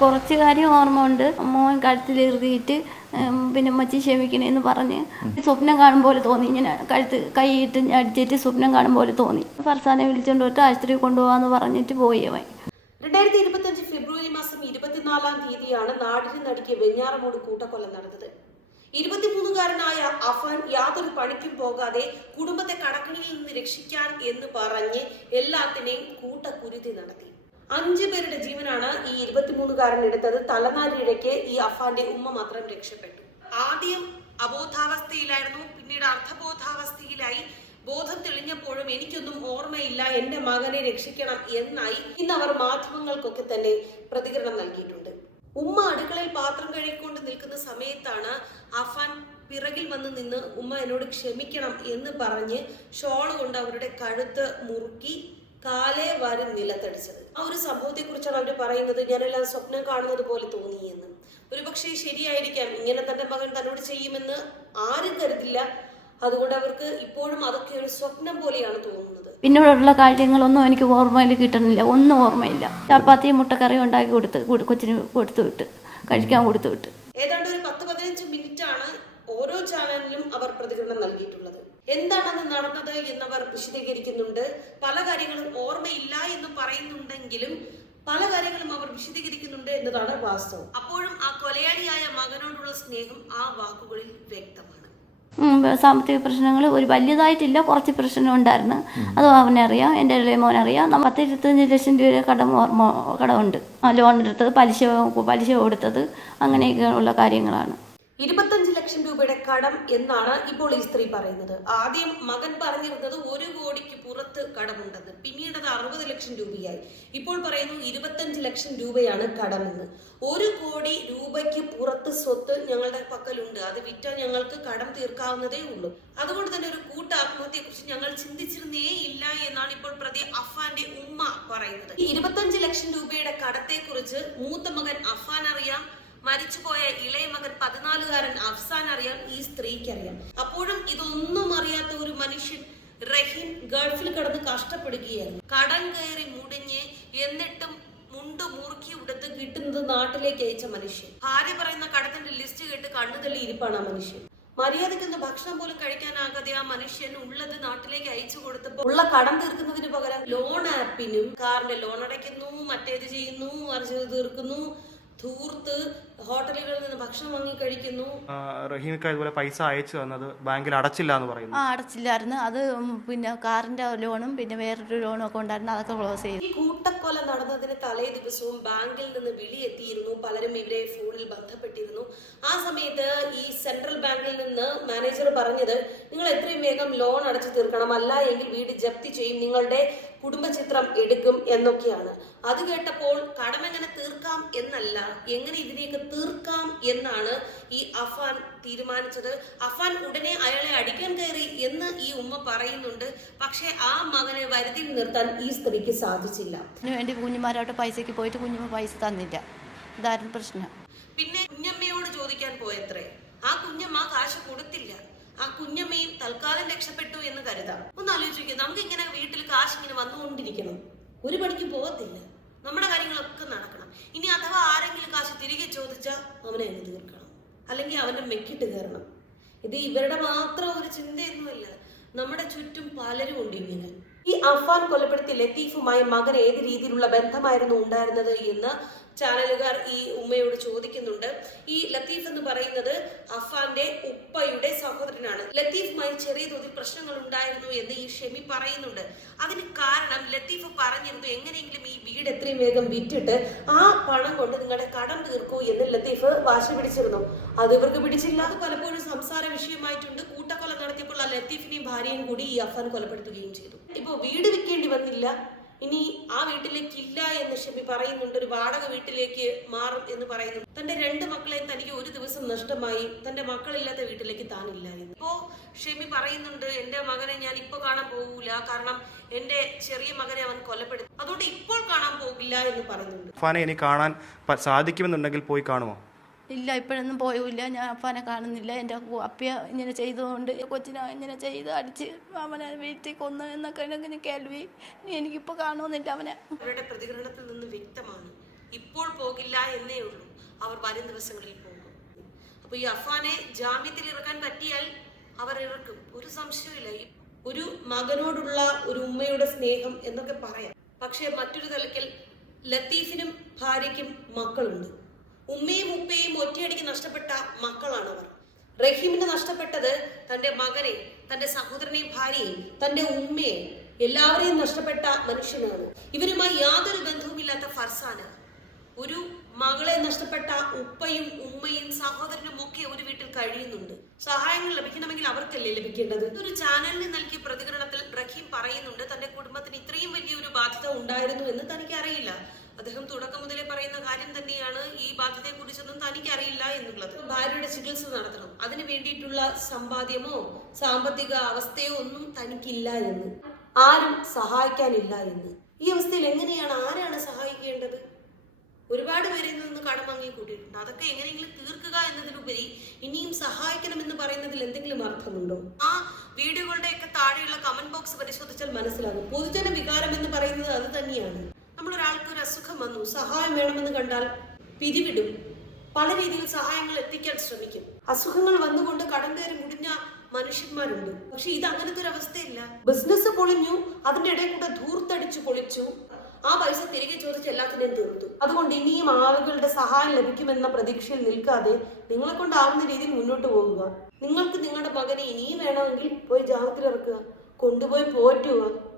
കുറച്ച് കാര്യം ഓർമ്മ ഉണ്ട് മോൻ കഴുത്തിലിറുതിയിട്ട് ഉം, പിന്നെ മച്ചി ക്ഷമിക്കണേന്ന് പറഞ്ഞ് സ്വപ്നം കാണും പോലെ തോന്നി. ഇങ്ങനെ കഴുത്ത് കൈയിട്ട് അടിച്ചിട്ട് സ്വപ്നം കാണും പോലെ തോന്നി. ഫർസാനെ വിളിച്ചുകൊണ്ട് പോയിട്ട് ആശുപത്രി കൊണ്ടുപോകാന്ന് പറഞ്ഞിട്ട് പോയി അവൻ. രണ്ടായിരത്തി ഇരുപത്തിയഞ്ച് ഫെബ്രുവരി മാസം ഇരുപത്തിനാലാം തീയതിയാണ് നാടിന് നടുക്കിയ വെഞ്ഞാറമൂട് കൂട്ടക്കൊല നടന്നത്. ഇരുപത്തിമൂന്നുകാരനായ അഫാൻ യാതൊരു പണിക്കും പോകാതെ കുടുംബത്തെ കടക്കണിയിൽ നിന്ന് രക്ഷിക്കാൻ എന്ന് പറഞ്ഞ് എല്ലാത്തിനെയും കൂട്ടക്കുരുതി നടത്തി. അഞ്ചു പേരുടെ ജീവനാണ് ഈ ഇരുപത്തിമൂന്നുകാരൻ എടുത്തത്. തലനാരിഴയ്ക്ക് ഈ അഫാന്റെ ഉമ്മ മാത്രം രക്ഷപ്പെട്ടു. ആദ്യം അബോധാവസ്ഥയിലായിരുന്നു പിന്നീട് അർദ്ധബോധാവസ്ഥയിലായി. ബോധം തെളിഞ്ഞപ്പോഴും എനിക്കൊന്നും ഓർമ്മയില്ല എന്റെ മകനെ രക്ഷിക്കണം എന്നായി ഇന്ന് അവർ മാധ്യമങ്ങൾക്കൊക്കെ തന്നെ പ്രതികരണം നൽകിയിട്ടുണ്ട്. ഉമ്മ അടുക്കളയിൽ പാത്രം കഴുകിക്കൊണ്ട് നിൽക്കുന്ന സമയത്താണ് അഫാൻ പിറകിൽ വന്ന് നിന്ന് ഉമ്മ എന്നോട് ക്ഷമിക്കണം എന്ന് പറഞ്ഞ് ഷോൾ കൊണ്ട് അവരുടെ കഴുത്ത് മുറുക്കി കാലേ വാരി നിലത്തടിച്ചത്. ആ ഒരു സംഭവത്തെ കുറിച്ചാണ് അവർ പറയുന്നത്. ഞാനെല്ലാം സ്വപ്നം കാണുന്നത് പോലെ തോന്നിയെന്ന്. ഒരുപക്ഷെ ശരിയായിരിക്കാം. ഇങ്ങനെ തന്റെ മകൻ തന്നോട് ചെയ്യുമെന്ന് ആരും കരുതില്ല. അതുകൊണ്ട് അവർക്ക് ഇപ്പോഴും അതൊക്കെ ഒരു സ്വപ്നം പോലെയാണ് തോന്നുന്നത്. പിന്നീടുള്ള കാര്യങ്ങളൊന്നും എനിക്ക് ഓർമ്മയിൽ കിട്ടണില്ല ഒന്നും ഓർമ്മയില്ല. ചപ്പാത്തിയും മുട്ടക്കറി ഉണ്ടാക്കി കൊടുത്ത് കൊച്ചിന് കൊടുത്തു വിട്ട് കഴിക്കാൻ കൊടുത്തു വിട്ട്. ഏതാണ്ട് ഒരു പത്ത് പതിനഞ്ച് മിനിറ്റ് ആണ് ഓരോ ചാനലിലും അവർ പ്രതികരണം നൽകിയിട്ടുള്ളത് എന്താണെന്ന് നടന്നത് എന്നവർ വിശദീകരിക്കുന്നുണ്ട്. പല കാര്യങ്ങളും ഓർമ്മയില്ല എന്ന് പറയുന്നുണ്ടെങ്കിലും പല കാര്യങ്ങളും അവർ വിശദീകരിക്കുന്നുണ്ട് എന്നതാണ് വാസ്തവം. അപ്പോഴും ആ കൊലയാളിയായ മകനോടുള്ള സ്നേഹം ആ വാക്കുകളിൽ വ്യക്തമാണ്. സാമ്പത്തിക പ്രശ്നങ്ങൾ ഒരു വലിയതായിട്ടില്ല. കുറച്ച് പ്രശ്നം ഉണ്ടായിരുന്നു. അത് അവനറിയാം എന്റെ ഇളയ മോനറിയാം നമ്മ പത്ത് ഇരുപത്തഞ്ച് ലക്ഷം രൂപ കടം ഓർമ്മ കടമുണ്ട്. ആ ലോൺ എടുത്തത് പലിശ പലിശ കൊടുത്തത്. അങ്ങനെയൊക്കെ ഉള്ള കാര്യങ്ങളാണ്. ഇരുപത്തഞ്ച് ലക്ഷം രൂപയുടെ കടം എന്നാണ് ഇപ്പോൾ ഈ സ്ത്രീ പറയുന്നത്. ആദ്യം മകൻ പറഞ്ഞിരുന്നത് ഒരു കോടിക്ക് പുറത്ത് കടമുണ്ടെന്ന്. പിന്നീട് അത് അറുപത് ലക്ഷം രൂപയായി. ഇപ്പോൾ പറയുന്നു ഇരുപത്തഞ്ച് ലക്ഷം രൂപയാണ് കടമെന്ന്. ഒരു കോടി രൂപയ്ക്ക് പുറത്ത് സ്വത്ത് ഞങ്ങളുടെ പക്കലുണ്ട്. അത് വിറ്റാൽ ഞങ്ങൾക്ക് കടം തീർക്കാവുന്നതേ ഉള്ളൂ. അതുകൊണ്ട് തന്നെ ഒരു കൂട്ട ആത്മഹത്യയെ കുറിച്ച് ഞങ്ങൾ ചിന്തിച്ചിരുന്നേ ഇല്ല എന്നാണ് ഇപ്പോൾ പ്രതി അഫാന്റെ ഉമ്മ പറയുന്നത്. ഇരുപത്തഞ്ച് ലക്ഷം രൂപയുടെ കടത്തെ കുറിച്ച് മൂത്ത മകൻ അഫാൻ അറിയാം. മരിച്ചുപോയ ഇളയ മകൻ പതിനാലുകാരൻ അഫ്സാൻ അറിയാം ഈ സ്ത്രീക്ക് അറിയാം അപ്പോഴും ഇതൊന്നും അറിയാത്ത ഒരു മനുഷ്യൻ റഹീം ഗൾഫിൽ കടന്ന് കഷ്ടപ്പെടുകയായിരുന്നു. കടം കയറി മുടിഞ്ഞ് എന്നിട്ടും മുണ്ട് മുറുക്കി ഉടുത്ത് കിട്ടുന്നത് നാട്ടിലേക്ക് അയച്ച മനുഷ്യൻ. ഭാര്യ പറയുന്ന കടത്തിന്റെ ലിസ്റ്റ് കേട്ട് കണ്ണുതള്ളി ഇരിപ്പാണ് ആ മനുഷ്യൻ. മര്യാദയ്ക്ക് മര്യാദയ്ക്കൊന്ന് ഭക്ഷണം പോലും കഴിക്കാനാകാതെ ആ മനുഷ്യൻ ഉള്ളത് നാട്ടിലേക്ക് അയച്ചു കൊടുത്തപ്പോൾ ഉള്ള കടം തീർക്കുന്നതിന് പകരം ലോൺ ആപ്പിനും കാറിന്റെ ലോൺ അടയ്ക്കുന്നു മറ്റേത് ചെയ്യുന്നു മറിച്ചത് തീർക്കുന്നു ധൂർത്ത് ഹോട്ടലുകളിൽ നിന്ന് ഭക്ഷണം വാങ്ങി കഴിക്കുന്നു. റഹീമിക്ക് ഇതുപോലെ പൈസ അയച്ചു തന്നത് ബാങ്കിൽ അടച്ചില്ല എന്ന് പറയുന്നു. ആ അടച്ചില്ലായിരുന്നു. അത് പിന്നെ കാറിന്റെ ലോണും പിന്നെ വേറൊരു ലോണും ഒക്കെ ഉണ്ടായിരുന്നു. അതൊക്കെ ക്ലോസ് ചെയ്തു. ഈ കൂട്ടക്കൊല നടന്നതിന് തലേ ദിവസവും ബാങ്കിൽ നിന്ന് വിളിയെത്തിയിരുന്നു. പലരും ഇവരെ ഫോണിൽ ബന്ധപ്പെട്ടിരുന്നു. ആ സമയത്ത് ഈ സെൻട്രൽ ബാങ്കിൽ നിന്ന് മാനേജർ പറഞ്ഞത് നിങ്ങൾ എത്രയും വേഗം ലോൺ അടച്ചു തീർക്കണം. അല്ല എങ്കിൽ വീട് ജപ്തി ചെയ്യും. നിങ്ങളുടെ കുടുംബചിത്രം എടുക്കും എന്നൊക്കെയാണ്. അത് കേട്ടപ്പോൾ കടമെങ്ങനെ തീർക്കാം എന്നല്ല എങ്ങനെ ഇതിനെയൊക്കെ തീർക്കാം എന്നാണ് ഈ അഫാൻ തീരുമാനിച്ചത്. അഫാൻ ഉടനെ അയാളെ അടിക്കാൻ കയറി എന്ന് ഈ ഉമ്മ പറയുന്നുണ്ട്. പക്ഷെ ആ മകനെ വരുതി നിർത്താൻ ഈ സ്ത്രീക്ക് സാധിച്ചില്ല. എന്റെ കുഞ്ഞുമാരോട്ട് പൈസയ്ക്ക് പോയിട്ട് കുഞ്ഞുമ്മ പൈസ തന്നില്ല. ഇതായിരുന്നു പ്രശ്നം പിന്നെ കുഞ്ഞമ്മയോട് ചോദിക്കാൻ പോയത്രേ ആ കുഞ്ഞമ്മ കാശ് കൊടുത്തില്ല ആ കുഞ്ഞമ്മയും തൽക്കാലം രക്ഷപ്പെട്ടു എന്ന് കരുതാം ഒന്ന് ആലോചിക്കുക നമുക്ക് ഇങ്ങനെ വീട്ടിൽ കാശ് ഇങ്ങനെ വന്നുകൊണ്ടിരിക്കണം. ഒരു പണിക്ക് പോകത്തില്ല. നമ്മുടെ കാര്യങ്ങളൊക്കെ നടക്കണം. ഇനി അഥവാ ആരെങ്കിലും കാശ് തിരികെ ചോദിച്ചാൽ അവനെ അങ്ങ് തീർക്കണം. അല്ലെങ്കിൽ അവന്റെ മെക്കിട്ട് കയറണം. ഇത് ഇവരുടെ മാത്രം ഒരു ചിന്തയൊന്നുമല്ല. നമ്മുടെ ചുറ്റും പലരും ഉണ്ട് ഇങ്ങനെ. ഈ അഫാൻ കൊലപ്പെടുത്തിയ ലത്തീഫുമായി മകൻ ഏത് രീതിയിലുള്ള ബന്ധമായിരുന്നു ഉണ്ടായിരുന്നത് എന്ന് ചാനലുകാർ ഈ ഉമ്മയോട് ചോദിക്കുന്നുണ്ട്. ഈ ലത്തീഫ് എന്ന് പറയുന്നത് അഫാന്റെ ഉപ്പയുടെ സഹോദരനാണ്. ലത്തീഫുമായി ചെറിയ തോതിൽ പ്രശ്നങ്ങൾ ഉണ്ടായിരുന്നു എന്ന് ഈ ഷെമി പറയുന്നുണ്ട്. അതിന് ലത്തീഫ് പറഞ്ഞിരുന്നു എങ്ങനെയെങ്കിലും ഈ വീട് എത്രയും വേഗം വിറ്റിട്ട് ആ പണം കൊണ്ട് നിങ്ങളുടെ കടം തീർക്കൂ എന്ന് ലത്തീഫ് വാശി പിടിച്ചിരുന്നു. അത് ഇവർക്ക് പിടിച്ചില്ല. അത് പലപ്പോഴും സംസാര വിഷയമായിട്ടുണ്ട്. കൂട്ടക്കൊല നടത്തിയപ്പോൾ ആ ലത്തീഫിനെയും ഭാര്യയും കൂടി ഈ അഫാൻ കൊലപ്പെടുത്തുകയും ചെയ്തു. ഇപ്പൊ വീട് വിൽക്കേണ്ടി വന്നില്ല. ഇനി ആ വീട്ടിലേക്ക് ഇല്ല എന്ന് ഷെമി പറയുന്നുണ്ട് ഒരു വാടക വീട്ടിലേക്ക് മാറും എന്ന് പറയുന്നു. തന്റെ രണ്ട് മക്കളെ തനിക്ക് ഒരു ദിവസം നഷ്ടമായി തന്റെ മക്കളില്ലാത്ത വീട്ടിലേക്ക് താനില്ലായിരുന്നു ഇപ്പോ ഷെമി പറയുന്നുണ്ട് എന്റെ മകനെ ഞാൻ ഇപ്പൊ കാണാൻ പോകൂല കാരണം എന്റെ ചെറിയ മകനെ അവൻ കൊലപ്പെടുത്തി. അതുകൊണ്ട് ഇപ്പോൾ കാണാൻ പോകില്ല എന്ന് പറയുന്നുണ്ട്. ഇനി കാണാൻ സാധിക്കുമെന്നുണ്ടെങ്കിൽ പോയി കാണുമോ? ഇല്ല ഇപ്പോഴൊന്നും പോയില്ല. ഞാൻ അപ്പനെ കാണുന്നില്ല. എന്റെ അപ്പിയ ഇങ്ങനെ ചെയ്തുകൊണ്ട് കൊച്ചിനെ ഇങ്ങനെ ചെയ്ത് അടിച്ച് അവനെ വീട്ടിൽ കൊന്നു എന്നൊക്കെ എനിക്ക് കേൾവി. എനിക്കിപ്പോൾ കാണുമെന്നില്ല അവനെ. അവരുടെ പ്രതികരണത്തിൽ നിന്ന് വ്യക്തമാണ്. ഇപ്പോൾ പോകില്ല എന്നേ ഉള്ളൂ. അവർ വരും ദിവസങ്ങളിൽ പോകും. അപ്പൊ ഈ അഫാനെ ജാമ്യത്തിൽ ഇറക്കാൻ പറ്റിയാൽ അവർ ഇറക്കും. ഒരു സംശയമില്ല ഒരു മകനോടുള്ള ഒരു ഉമ്മയുടെ സ്നേഹം എന്നൊക്കെ പറയാം. പക്ഷെ മറ്റൊരു തലക്കൽ ലത്തീഫിനും ഭാര്യയ്ക്കും മക്കളുണ്ട്. ഉമ്മയും ഉപ്പയും ഒറ്റയടിക്ക് നഷ്ടപ്പെട്ട അവർ റഹീമിന് നഷ്ടപ്പെട്ടത് തന്റെ മകനെ തന്റെ സഹോദരനെയും ഭാര്യയും തന്റെ ഉമ്മയെ. എല്ലാവരെയും നഷ്ടപ്പെട്ട മനുഷ്യനാണ്. ഇവരുമായി യാതൊരു ബന്ധവുമില്ലാത്ത ഫർസാന്. ഒരു മകളെ നഷ്ടപ്പെട്ട ഉപ്പയും ഉമ്മയും സഹോദരനും ഒക്കെ ഒരു വീട്ടിൽ കഴിയുന്നുണ്ട്. സഹായങ്ങൾ ലഭിക്കണമെങ്കിൽ അവർക്കല്ലേ ലഭിക്കേണ്ടത്? ഒരു ചാനലിന് നൽകിയ പ്രതികരണത്തിൽ റഹീം പറയുന്നുണ്ട് തന്റെ കുടുംബത്തിന് ഇത്രയും വലിയൊരു ബാധ്യത ഉണ്ടായിരുന്നു എന്ന് തനിക്ക് അറിയില്ല അദ്ദേഹം തുടക്കം മുതലേ പറയുന്ന കാര്യം തന്നെയാണ് ഈ ബാധ്യതയെ കുറിച്ചൊന്നും തനിക്ക് അറിയില്ല എന്നുള്ളത്. ഭാര്യയുടെ ചികിത്സ നടത്തണം. അതിന് വേണ്ടിയിട്ടുള്ള സമ്പാദ്യമോ സാമ്പത്തിക അവസ്ഥയോ ഒന്നും തനിക്കില്ല എന്ന്. ആരും സഹായിക്കാനില്ല എന്ന്. ഈ അവസ്ഥയിൽ എങ്ങനെയാണ് ആരാണ് സഹായിക്കേണ്ടത്? ഒരുപാട് പേരിൽ നിന്ന് കടം വാങ്ങി കൂട്ടിയിട്ടുണ്ട് അതൊക്കെ എങ്ങനെയെങ്കിലും തീർക്കുക എന്നതിലുപരി ഇനിയും സഹായിക്കണമെന്ന് പറയുന്നതിൽ എന്തെങ്കിലും അർത്ഥമുണ്ടോ? ആ വീഡിയോകളുടെയൊക്കെ താഴെയുള്ള കമന്റ് ബോക്സ് പരിശോധിച്ചാൽ മനസ്സിലാകും. പൊതുജന വികാരം എന്ന് പറയുന്നത് അത് തന്നെയാണ്. നമ്മൾ ഒരാൾക്ക് ഒരു അസുഖം വന്നു സഹായം വേണമെന്ന് കണ്ടാൽ പിരിവിടും. പല രീതിയിൽ സഹായങ്ങൾ എത്തിക്കാൻ ശ്രമിക്കും. അസുഖങ്ങൾ വന്നുകൊണ്ട് കടം കയറി മുടിഞ്ഞ മനുഷ്യന്മാരുണ്ട്. പക്ഷെ ഇത് അങ്ങനത്തെ ഒരു അവസ്ഥയില്ല. ബിസിനസ് പൊളിഞ്ഞു അതിന്റെ ഇടയിൽ കൂടെ ധൂർത്തടിച്ചു പൊളിച്ചു. ആ പൈസ തിരികെ ചോദിച്ച് എല്ലാത്തിനെയും തീർത്തു. അതുകൊണ്ട് ഇനിയും ആളുകളുടെ സഹായം ലഭിക്കുമെന്ന പ്രതീക്ഷയിൽ നിൽക്കാതെ നിങ്ങളെ കൊണ്ടാവുന്ന രീതിയിൽ മുന്നോട്ട് പോകുക. നിങ്ങൾക്ക് നിങ്ങളുടെ മകനെ ഇനിയും വേണമെങ്കിൽ പോയി ജാമത്തിൽ ഇറക്കുക കൊണ്ടുപോയി പോറ്റുക.